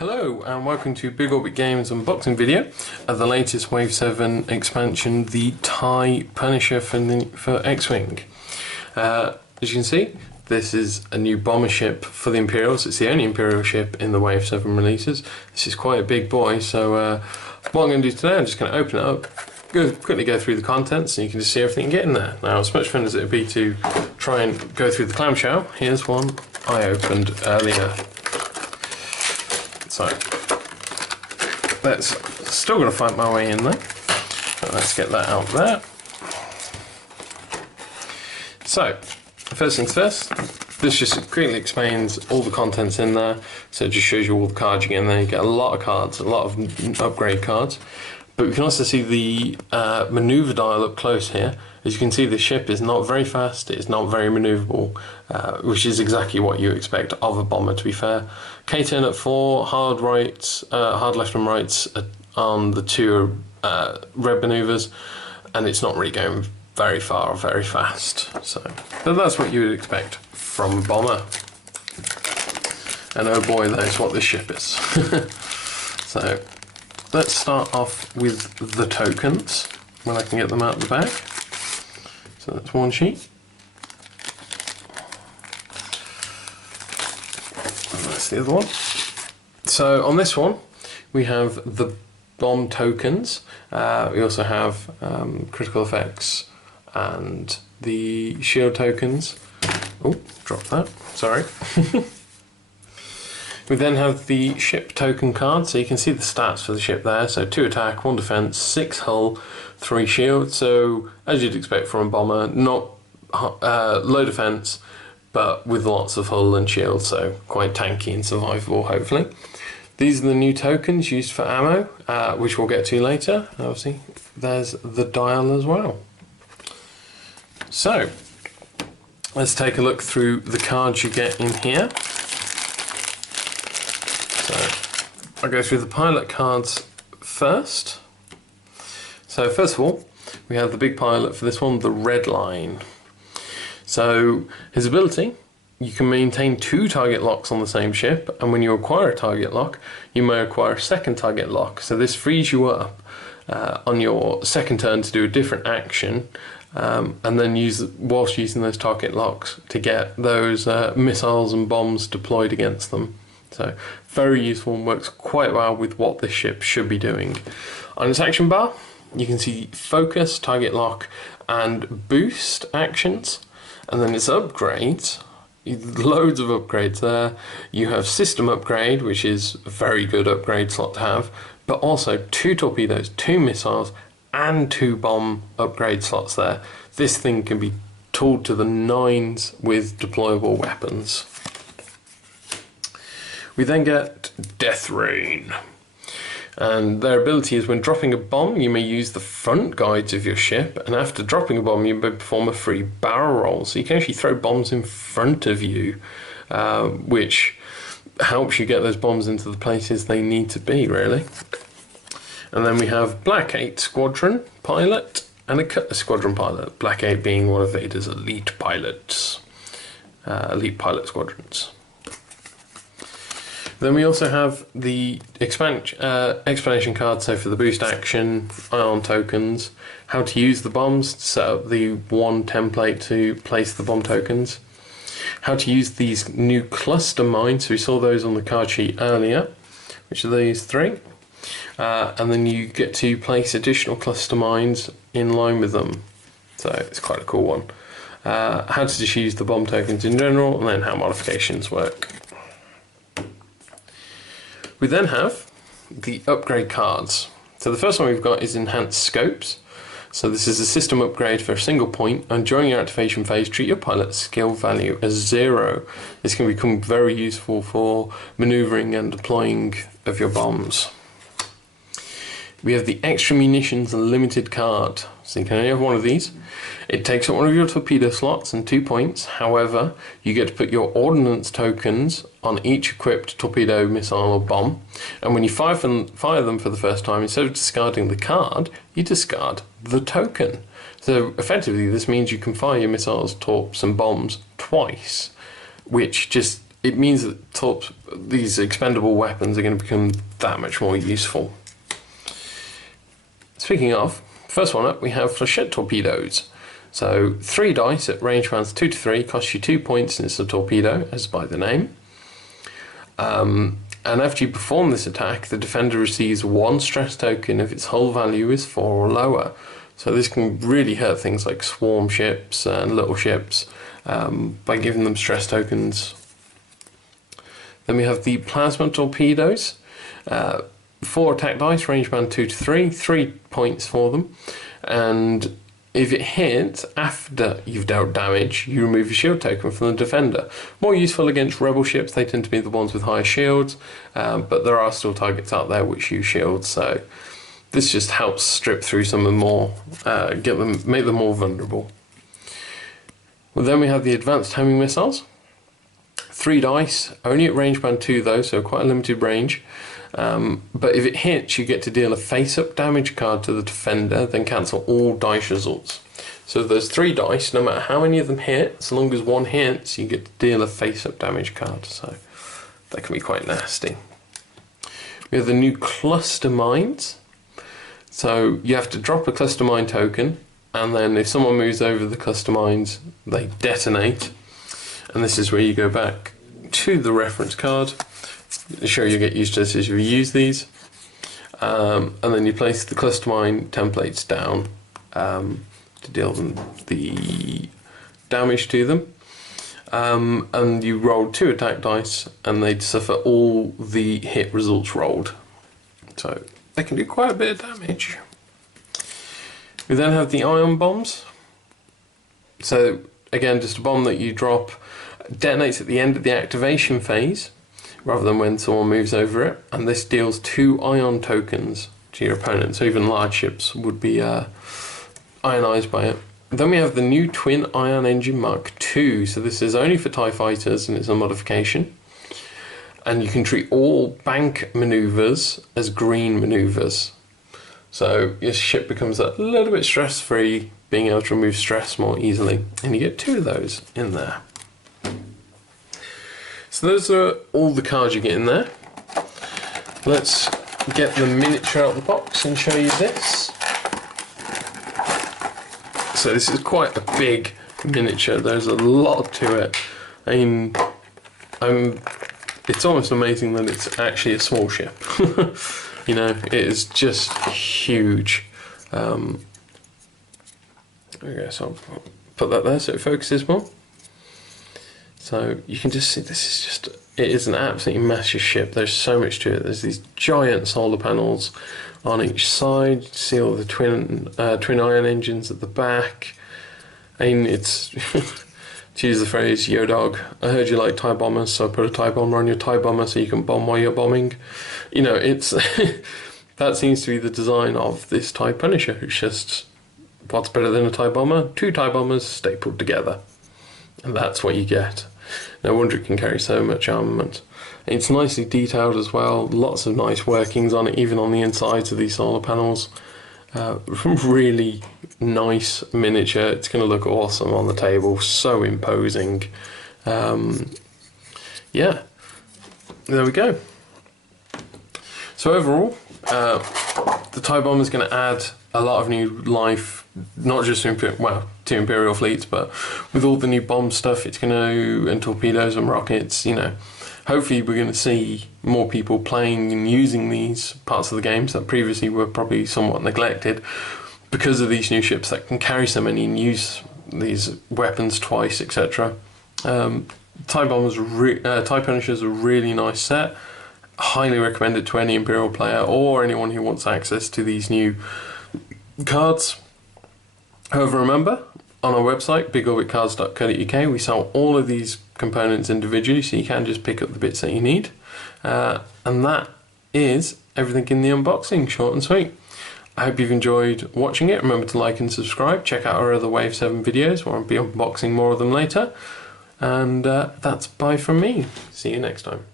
Hello and welcome to Big Orbit Games unboxing video of the latest Wave 7 expansion, the TIE Punisher for X-Wing. As you can see, this is a new bomber ship for the Imperials. It's the only Imperial ship in the Wave 7 releases. This is quite a big boy, so what I'm going to do today, I'm just going to open it up, quickly go through the contents, and you can just see everything you get in there. Now, as much fun as it would be to try and go through the clamshell, here's one I opened earlier. So, still got to find my way in there. So let's get that out there. So, first things first, this just quickly explains all the contents in there. So it just shows you all the cards you get in there. You get a lot of cards, a lot of upgrade cards. But we can also see the maneuver dial up close here. As you can see, the ship is not very fast, it's not very maneuverable, which is exactly what you expect of a bomber, to be fair. K-turn at 4, hard left and rights on the two red maneuvers, and it's not really going very far or very fast. But that's what you would expect from a bomber. And oh boy, that is what this ship is. So let's start off with the tokens, when I can get them out of the bag. So that's one sheet. And that's the other one. So on this one, we have the bomb tokens. We also have critical effects and the shield tokens. Oh, dropped that, sorry. We then have the ship token card, so you can see the stats for the ship there. So 2 attack, 1 defense, 6 hull, 3 shield. So as you'd expect from a bomber, not low defense, but with lots of hull and shield, so quite tanky and survivable, hopefully. These are the new tokens used for ammo, which we'll get to later. Obviously, there's the dial as well. So let's take a look through the cards you get in here. So I'll go through the pilot cards first. So first of all, we have the big pilot for this one, the Red Line. So his ability, you can maintain 2 target locks on the same ship, and when you acquire a target lock, you may acquire a second target lock. So this frees you up on your second turn to do a different action, and then whilst using those target locks to get those missiles and bombs deployed against them. So very useful and works quite well with what this ship should be doing. On its action bar, you can see focus, target lock, and boost actions. And then its upgrades, loads of upgrades there. You have system upgrade, which is a very good upgrade slot to have, but also 2 torpedoes, 2 missiles, and 2 bomb upgrade slots there. This thing can be tooled to the nines with deployable weapons. We then get Death Rain, and their ability is when dropping a bomb, you may use the front guides of your ship, and after dropping a bomb, you may perform a free barrel roll. So you can actually throw bombs in front of you, which helps you get those bombs into the places they need to be, really. And then we have Black 8 Squadron pilot and a Cutlass Squadron pilot. Black 8 being one of Vader's elite pilots, elite pilot squadrons. Then we also have the explanation card, so for the boost action, ion tokens, how to use the bombs, to set up the one template to place the bomb tokens, how to use these new cluster mines, so we saw those on the card sheet earlier, which are these 3, and then you get to place additional cluster mines in line with them, so it's quite a cool one. How to just use the bomb tokens in general, and then how modifications work. We then have the upgrade cards. So the first one we've got is Enhanced Scopes. So this is a system upgrade for a single point, and during your activation phase, treat your pilot's skill value as 0. This can become very useful for maneuvering and deploying of your bombs. We have the Extra Munitions Limited card. So you can only have one of these. It takes up one of your torpedo slots and 2 points. However, you get to put your ordnance tokens on each equipped torpedo, missile or bomb. And when you fire them for the first time, instead of discarding the card, you discard the token. So effectively this means you can fire your missiles, torps and bombs twice, which just it means that these expendable weapons are going to become that much more useful. Speaking of, first one up, we have Flechette Torpedoes. So 3 dice at range bands 2 to 3, costs you 2 points, and it's a torpedo, as by the name. And after you perform this attack, the defender receives 1 stress token if its hull value is 4 or lower. So this can really hurt things like swarm ships and little ships by giving them stress tokens. Then we have the Plasma Torpedoes. 4 attack dice, range band 2 to 3, 3 points for them. And if it hits after you've dealt damage, you remove a shield token from the defender. More useful against rebel ships, they tend to be the ones with higher shields, but there are still targets out there which use shields, so this just helps strip through some of them more, make them more vulnerable. Well, then we have the Advanced Homing Missiles. 3 dice, only at range band 2 though, so quite a limited range. But if it hits, you get to deal a face-up damage card to the defender, then cancel all dice results. So there's 3 dice, no matter how many of them hit, as long as 1 hits, you get to deal a face-up damage card, so that can be quite nasty. We have the new Cluster Mines. So you have to drop a Cluster Mine token, and then if someone moves over the Cluster Mines, they detonate. And this is where you go back to the reference card. Sure, you get used to this as you use these, and then you place the cluster mine templates down to deal the damage to them, and you roll 2 attack dice and they suffer all the hit results rolled, so they can do quite a bit of damage. We then have the ion bombs. So again, just a bomb that you drop, detonates at the end of the activation phase rather than when someone moves over it, and this deals 2 ion tokens to your opponent, so even large ships would be ionized by it. Then we have the new Twin Ion Engine Mark II, so this is only for TIE fighters and it's a modification, and you can treat all bank maneuvers as green maneuvers, so your ship becomes a little bit stress free, being able to remove stress more easily, and you get 2 of those in there. So those are all the cards you get in there. Let's get the miniature out of the box and show you this. So this is quite a big miniature. There's a lot to it. I mean, it's almost amazing that it's actually a small ship. You know, it is just huge. Okay, so I'll put that there so it focuses more. So you can just see this is just, it is an absolutely massive ship. There's so much to it. There's these giant solar panels on each side. You see all the twin ion engines at the back. I mean, it's, to use the phrase, yo dog, I heard you like TIE bombers, so I put a TIE bomber on your TIE bomber so you can bomb while you're bombing. You know, it's, that seems to be the design of this TIE Punisher. It's just, what's better than a TIE bomber? 2 TIE bombers stapled together. And that's what you get. No wonder it can carry so much armament. It's nicely detailed as well, lots of nice workings on it, even on the insides of these solar panels. Really nice miniature. It's going to look awesome on the table, so imposing. Yeah, there we go. So overall, the TIE Bomber is going to add a lot of new life, not just to Imperial fleets, but with all the new bomb stuff it's going to, and torpedoes and rockets, you know, hopefully we're going to see more people playing and using these parts of the games that previously were probably somewhat neglected because of these new ships that can carry so many and use these weapons twice, etc. TIE Punishers are a really nice set. Highly recommend it to any Imperial player or anyone who wants access to these new cards. However, remember, on our website, bigorbitcards.co.uk, we sell all of these components individually, so you can just pick up the bits that you need. And that is everything in the unboxing, short and sweet. I hope you've enjoyed watching it. Remember to like and subscribe. Check out our other Wave 7 videos, where I'll be unboxing more of them later. And that's bye from me. See you next time.